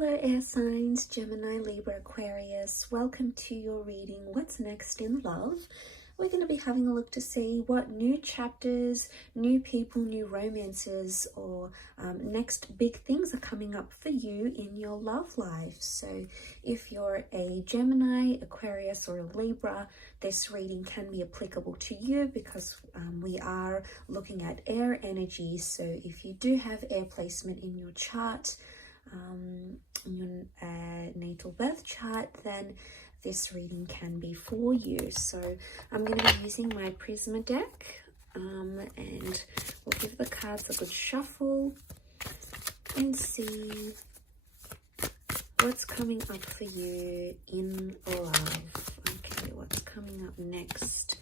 Hello air signs, Gemini, Libra, Aquarius. Welcome to your reading, What's Next in Love. We're going to be having a look to see what new chapters, new people, new romances, or next big things are coming up for you in your love life. So if you're a Gemini, Aquarius, or a Libra, this reading can be applicable to you because we are looking at air energy. So if you do have air placement in your chart, in your natal birth chart, then this reading can be for you. So I'm going to be using my Prisma deck, and we'll give the cards a good shuffle and see what's coming up for you in love. Okay, what's coming up next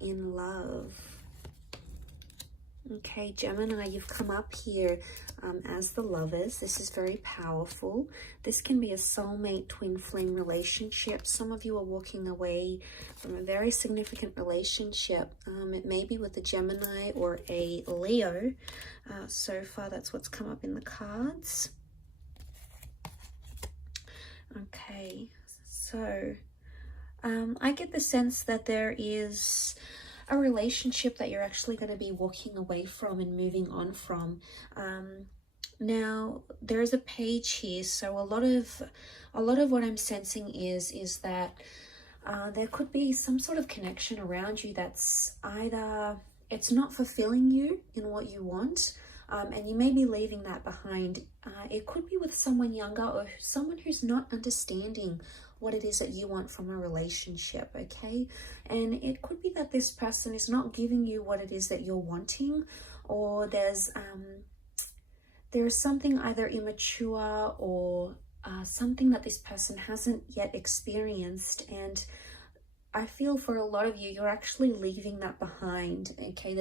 in love? Okay, Gemini, you've come up here as the lovers. This is very powerful. This can be a soulmate twin flame relationship. Some of you are walking away from a very significant relationship. It may be with a Gemini or a Leo. So far, that's what's come up in the cards. Okay, so I get the sense that there is a relationship that you're actually going to be walking away from and moving on from. Now there's a page here, so a lot of what I'm sensing is that there could be some sort of connection around you that's either it's not fulfilling you in what you want, and you may be leaving that behind. It could be with someone younger or someone who's not understanding what it is that you want from a relationship, okay? And it could be that this person is not giving you what it is that you're wanting, or there's something either immature or something that this person hasn't yet experienced. And I feel for a lot of you, you're actually leaving that behind, okay?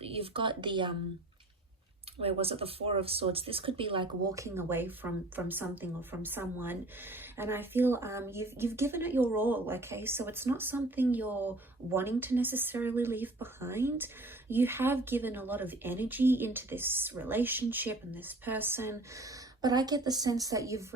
You've got the where was it, the Four of Swords. This could be like walking away from something or from someone, and I feel you've given it your all, okay? So it's not something you're wanting to necessarily leave behind. You have given a lot of energy into this relationship and this person, but I get the sense that you've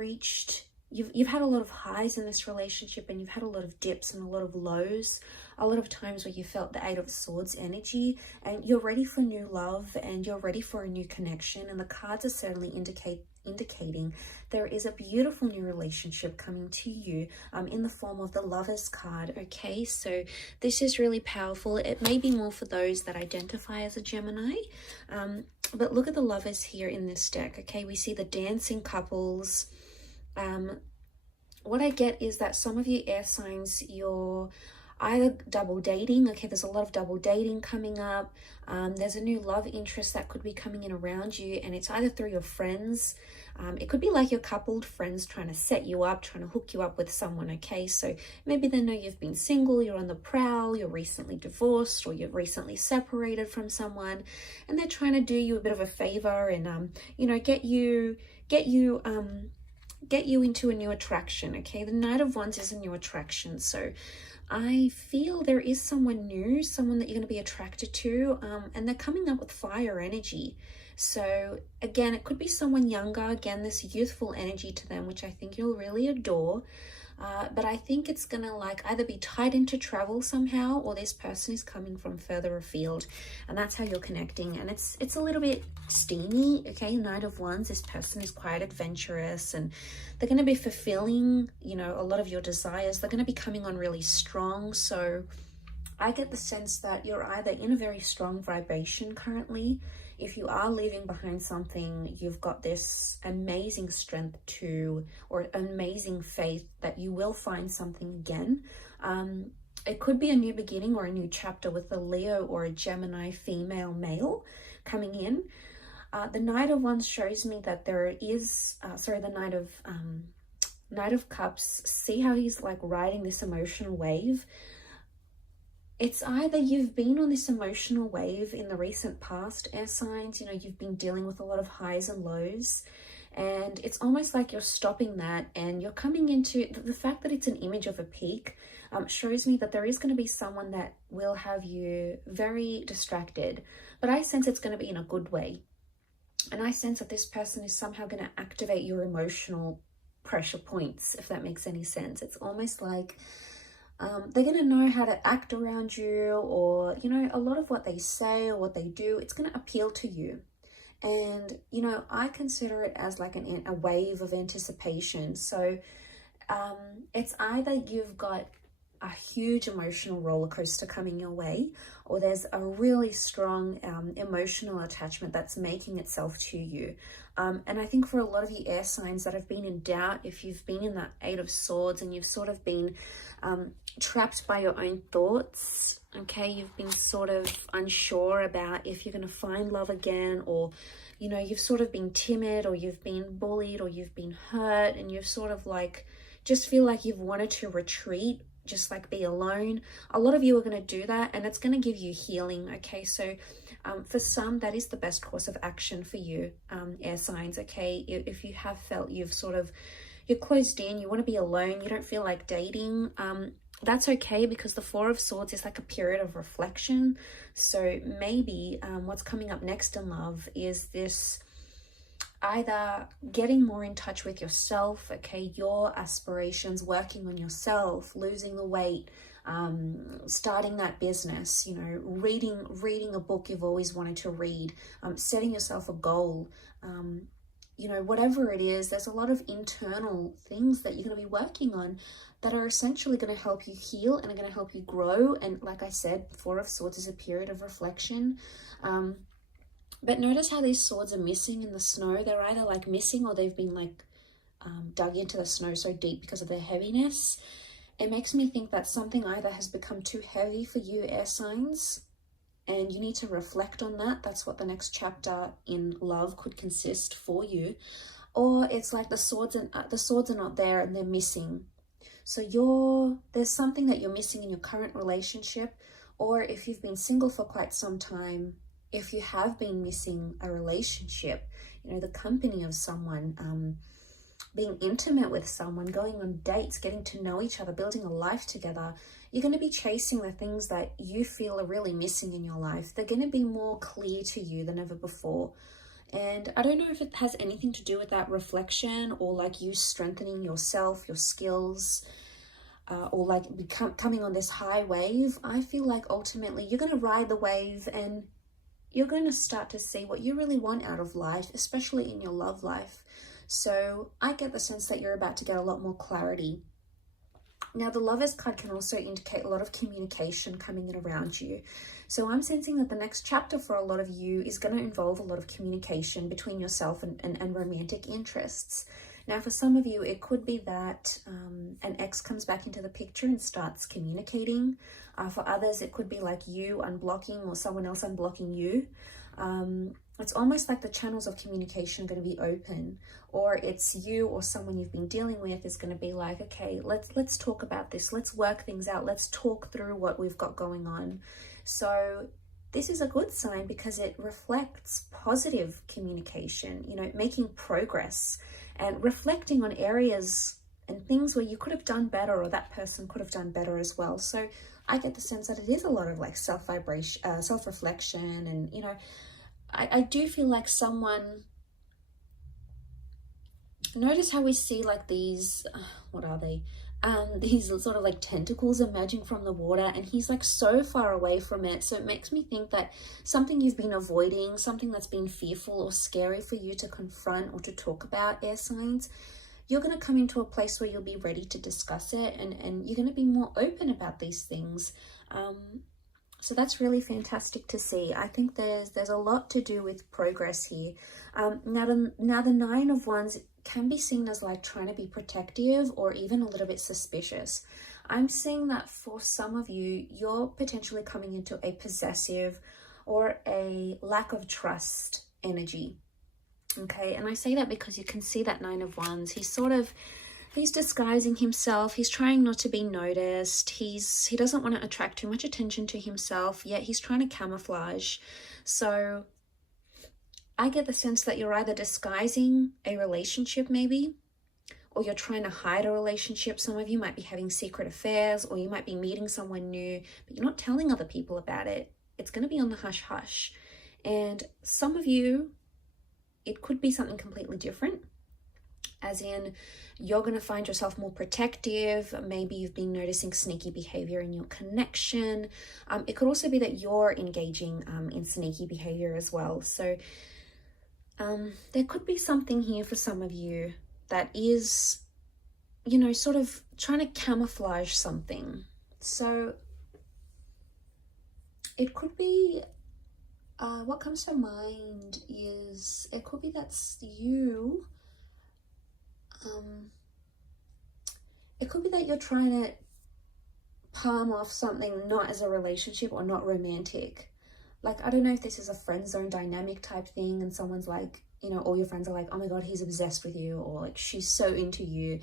had a lot of highs in this relationship, and you've had a lot of dips and a lot of lows, a lot of times where you felt the Eight of Swords energy, and you're ready for new love and you're ready for a new connection. And the cards are certainly indicating there is a beautiful new relationship coming to you in the form of the Lovers card, okay? So this is really powerful. It may be more for those that identify as a Gemini, but look at the Lovers here in this deck, okay? We see the dancing couples. What I get is that some of you air signs, you're either double dating, okay? There's a lot of double dating coming up. There's a new love interest that could be coming in around you, and it's either through your friends. It could be like your coupled friends trying to set you up, trying to hook you up with someone, okay? So maybe they know you've been single, you're on the prowl, you're recently divorced, or you're recently separated from someone, and they're trying to do you a bit of a favor and you know, get you into a new attraction, okay? The Knight of Wands is a new attraction. So I feel there is someone new, someone that you're going to be attracted to, and they're coming up with fire energy. So again, it could be someone younger, again, this youthful energy to them, which I think you'll really adore. But I think it's going to like either be tied into travel somehow, or this person is coming from further afield, and that's how you're connecting. And it's a little bit steamy, okay? Knight of Wands, this person is quite adventurous, and they're going to be fulfilling, you know, a lot of your desires. They're going to be coming on really strong. So I get the sense that you're either in a very strong vibration currently. If you are leaving behind something, you've got this amazing strength or amazing faith that you will find something again. It could be a new beginning or a new chapter with a Leo or a Gemini female male coming in. The Knight of Wands shows me that there is, the Knight of Cups, see how he's like riding this emotional wave. It's either you've been on this emotional wave in the recent past, air signs, you know, you've been dealing with a lot of highs and lows, and it's almost like you're stopping that and you're coming into the fact that it's an image of a peak. Shows me that there is going to be someone that will have you very distracted, but I sense it's going to be in a good way. And I sense that this person is somehow going to activate your emotional pressure points, if that makes any sense. It's almost like they're going to know how to act around you, or, you know, a lot of what they say or what they do, it's going to appeal to you. And, you know, I consider it as like a wave of anticipation. So it's either you've got a huge emotional roller coaster coming your way, or there's a really strong emotional attachment that's making itself to you. And I think for a lot of you air signs that have been in doubt, if you've been in that Eight of Swords and you've sort of been trapped by your own thoughts, okay, you've been sort of unsure about if you're going to find love again, or, you know, you've sort of been timid, or you've been bullied, or you've been hurt, and you've sort of like just feel like you've wanted to retreat, just like be alone. A lot of you are going to do that, and it's going to give you healing. Okay, so for some, that is the best course of action for you, air signs. Okay, if you have felt you're closed in, you want to be alone, you don't feel like dating, that's okay, because the Four of Swords is like a period of reflection. So maybe what's coming up next in love is this either getting more in touch with yourself, okay, your aspirations, working on yourself, losing the weight, starting that business, you know, reading a book you've always wanted to read, setting yourself a goal, you know, whatever it is. There's a lot of internal things that you're going to be working on that are essentially going to help you heal and are going to help you grow. And like I said, Four of Swords is a period of reflection. But notice how these swords are missing in the snow. They're either like missing, or they've been like dug into the snow so deep because of their heaviness. It makes me think that something either has become too heavy for you, air signs, and you need to reflect on that. That's what the next chapter in love could consist for you. Or it's like the swords are not there and they're missing. So there's something that you're missing in your current relationship, or if you've been single for quite some time, if you have been missing a relationship, you know, the company of someone, being intimate with someone, going on dates, getting to know each other, building a life together, you're going to be chasing the things that you feel are really missing in your life. They're going to be more clear to you than ever before. And I don't know if it has anything to do with that reflection, or like you strengthening yourself, your skills, or like coming on this high wave. I feel like ultimately you're going to ride the wave, and you're going to start to see what you really want out of life, especially in your love life. So I get the sense that you're about to get a lot more clarity. Now, the Lovers card can also indicate a lot of communication coming in around you. So I'm sensing that the next chapter for a lot of you is going to involve a lot of communication between yourself and romantic interests. Now, for some of you, it could be that an ex comes back into the picture and starts communicating. For others, it could be like you unblocking or someone else unblocking you. It's almost like the channels of communication are going to be open, or it's you or someone you've been dealing with is going to be like, okay, let's talk about this. Let's work things out. Let's talk through what we've got going on. So this is a good sign because it reflects positive communication, you know, making progress and reflecting on areas and things where you could have done better, or that person could have done better as well. So I get the sense that it is a lot of like self-reflection, and, you know, I do feel like someone, notice how we see like these, what are they? These sort of like tentacles emerging from the water, and he's like so far away from it. So it makes me think that something you've been avoiding, something that's been fearful or scary for you to confront or to talk about, air signs, you're going to come into a place where you'll be ready to discuss it, and you're going to be more open about these things. So that's really fantastic to see. I think there's a lot to do with progress here. Now the Nine of Wands can be seen as like trying to be protective or even a little bit suspicious. I'm seeing that for some of you, you're potentially coming into a possessive or a lack of trust energy. Okay, and I say that because you can see that Nine of Wands. He's disguising himself. He's trying not to be noticed. He doesn't want to attract too much attention to himself, yet he's trying to camouflage. So I get the sense that you're either disguising a relationship maybe, or you're trying to hide a relationship. Some of you might be having secret affairs, or you might be meeting someone new, but you're not telling other people about it. It's going to be on the hush hush. And some of you, it could be something completely different. as in you're going to find yourself more protective. Maybe you've been noticing sneaky behavior in your connection. It could also be that you're engaging in sneaky behavior as well. So there could be something here for some of you that is, you know, sort of trying to camouflage something. So it could be, what comes to mind is, it could be that's you. It could be that you're trying to palm off something not as a relationship or not romantic. Like, I don't know if this is a friend zone dynamic type thing and someone's like, you know, all your friends are like, oh my God, he's obsessed with you, or like she's so into you,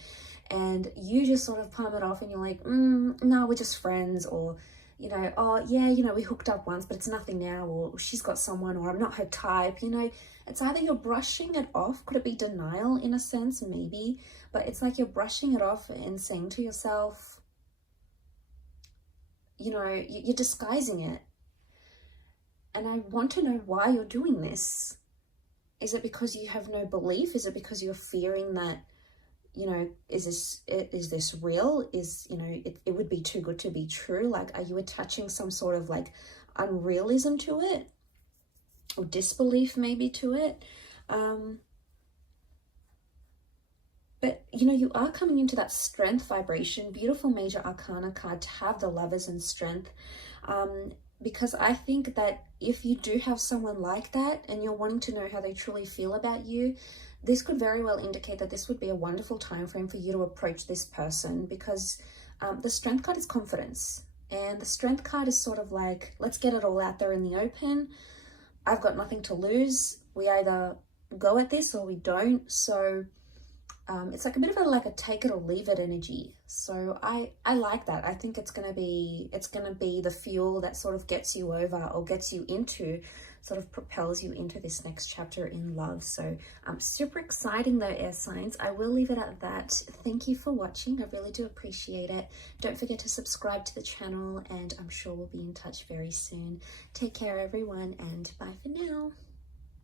and you just sort of palm it off and you're like, no, we're just friends, or, you know, oh yeah, you know, we hooked up once, but it's nothing now, or she's got someone, or I'm not her type, you know. It's either you're brushing it off. Could it be denial in a sense? Maybe, but it's like you're brushing it off and saying to yourself, you know, you're disguising it. And I want to know why you're doing this. Is it because you have no belief? Is it because you're fearing that, you know, is this real? Is, you know, it would be too good to be true? Like, are you attaching some sort of like unrealism to it, or disbelief maybe to it? But, you know, you are coming into that strength vibration. Beautiful major arcana card to have the Lovers and Strength. Because I think that if you do have someone like that and you're wanting to know how they truly feel about you, this could very well indicate that this would be a wonderful time frame for you to approach this person, because the Strength card is confidence. And the Strength card is sort of like, let's get it all out there in the open. I've got nothing to lose. We either go at this or we don't. So it's like a bit of a take it or leave it energy. So I like that. I think it's gonna be the fuel that sort of gets you over, or gets you into, sort of propels you into this next chapter in love. So super exciting though, air signs. I will leave it at that. Thank you for watching. I really do appreciate it. Don't forget to subscribe to the channel, and I'm sure we'll be in touch very soon. Take care everyone, and bye for now.